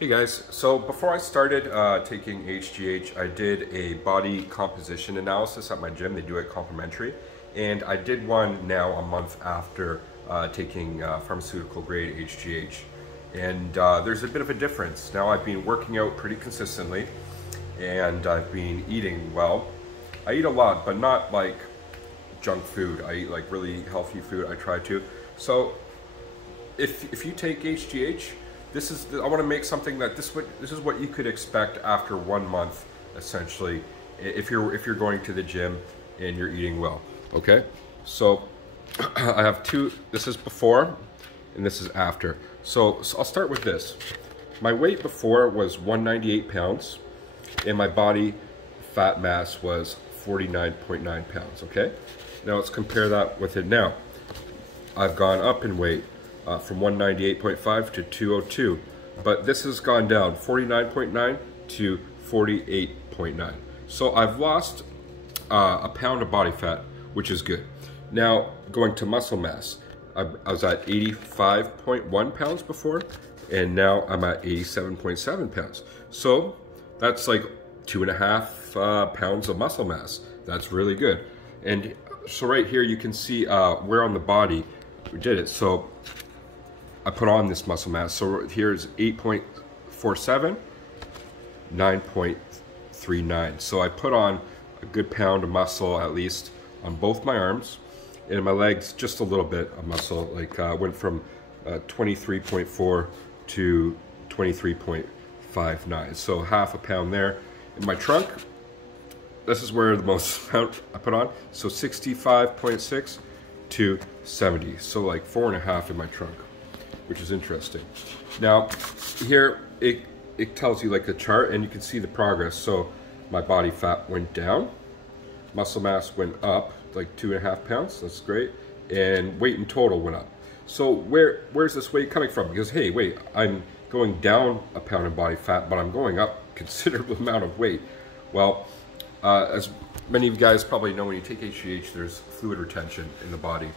Hey guys, so before I started taking HGH, I did a body composition analysis at my gym. They do it complimentary, and I did one now a month after taking pharmaceutical grade HGH. And there's a bit of a difference. Now I've been working out pretty consistently, and I've been eating well. I eat a lot, but not like junk food. I eat like really healthy food, I try to. So if you take HGH, I want to make something that this is what you could expect after 1 month, essentially, if you're going to the gym and you're eating well. Okay, so I have two. This is before, and this is after. So I'll start with this. My weight before was 198 pounds, and my body fat mass was 49.9 pounds. Okay, now let's compare that with it now. I've gone up in weight. From 198.5 to 202, but this has gone down 49.9 to 48.9. So I've lost a pound of body fat, which is good. Now going to muscle mass, I was at 85.1 pounds before, and now I'm at 87.7 pounds. So that's like 2.5 pounds of muscle mass. That's really good. And so right here you can see where on the body we did it. So I put on this muscle mass. So here's 8.47, 9.39. So I put on a good pound of muscle at least on both my arms, and in my legs just a little bit of muscle. Like went from 23.4 to 23.59. So half a pound there. In my trunk, this is where the most amount I put on. So 65.6 to 70. So like 4.5 in my trunk, which is interesting. Now here it tells you like the chart, and you can see the progress. So my body fat went down, muscle mass went up like 2.5 pounds, that's great, and weight in total went up. So where's this weight coming from? Because hey, wait, I'm going down a pound in body fat, but I'm going up a considerable amount of weight. Well, as many of you guys probably know, when you take HGH, there's fluid retention in the body.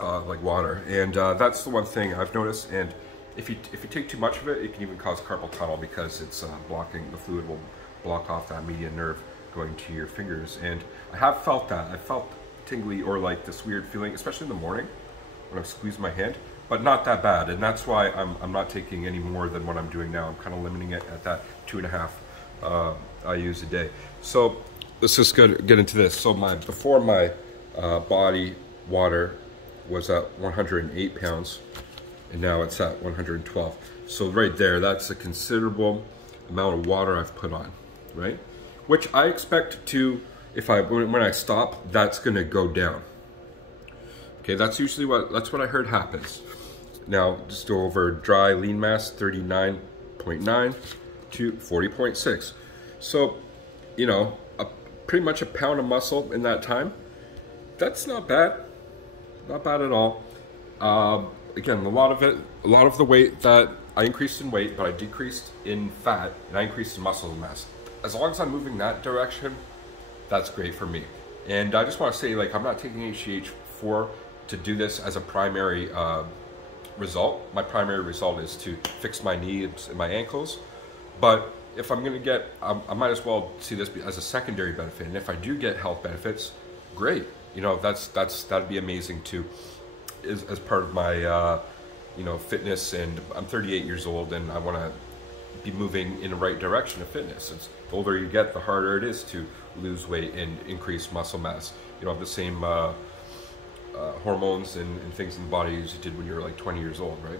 Like water, and that's the one thing I've noticed. And if you take too much of it, it can even cause carpal tunnel, because it's blocking, the fluid will block off that median nerve going to your fingers. And I have felt that. I felt tingly, or like this weird feeling, especially in the morning when I'm squeezing my hand, but not that bad. And that's why I'm not taking any more than what I'm doing now. I'm kind of limiting it at that 2.5 I use a day. So let's just get into this. So before my body water was at 108 pounds, and now it's at 112. So right there, that's a considerable amount of water I've put on, right? Which I expect to, when I stop, that's gonna go down. Okay, that's usually what I heard happens. Now, just go over dry lean mass, 39.9 to 40.6. So, you know, pretty much a pound of muscle in that time. That's not bad. Not bad at all. Again, a lot of the weight that I increased in weight, but I decreased in fat, and I increased in muscle mass. As long as I'm moving that direction, that's great for me. And I just want to say, like, I'm not taking HGH to do this as a primary result. My primary result is to fix my knees and my ankles. But if I'm gonna get, I might as well see this as a secondary benefit. And if I do get health benefits, great. You know, that'd be amazing too, as part of my you know, fitness. And I'm 38 years old, and I want to be moving in the right direction of fitness. The older you get, the harder it is to lose weight and increase muscle mass. You don't have the same hormones and things in the body as you did when you were like 20 years old, right?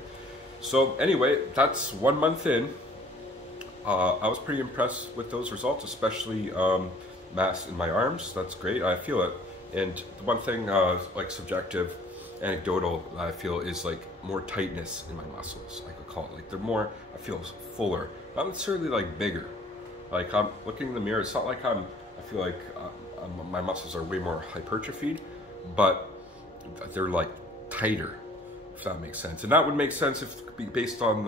So anyway, that's 1 month in. I was pretty impressed with those results, especially mass in my arms. That's great. I feel it. And the one thing, like subjective, anecdotal, I feel is like more tightness in my muscles, I could call it. Like they're more, I feel fuller, not necessarily like bigger. Like I'm looking in the mirror, it's not like I feel like my muscles are way more hypertrophied, but they're like tighter, if that makes sense. And that would make sense if based on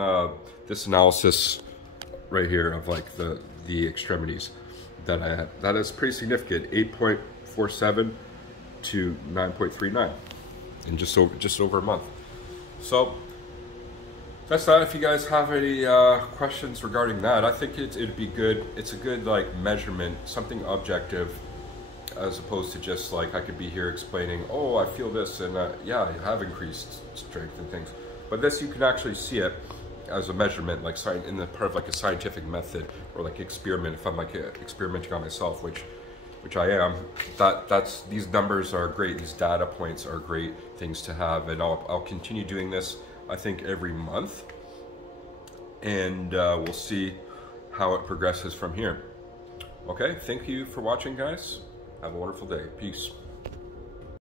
this analysis right here of like the extremities that I had. That is pretty significant, 8.47 to 9.39 in just over a month. So that's that. If you guys have any questions regarding that, I think it'd be good. It's a good like measurement, something objective, as opposed to just like I could be here explaining, oh, I feel this, and yeah, I have increased strength and things. But this, you can actually see it as a measurement, like in the part of like a scientific method or like experiment. If I'm like experimenting on myself, which I am, that's these numbers are great. These data points are great things to have, and I'll continue doing this. I think every month, and we'll see how it progresses from here. Okay, thank you for watching, guys. Have a wonderful day. Peace.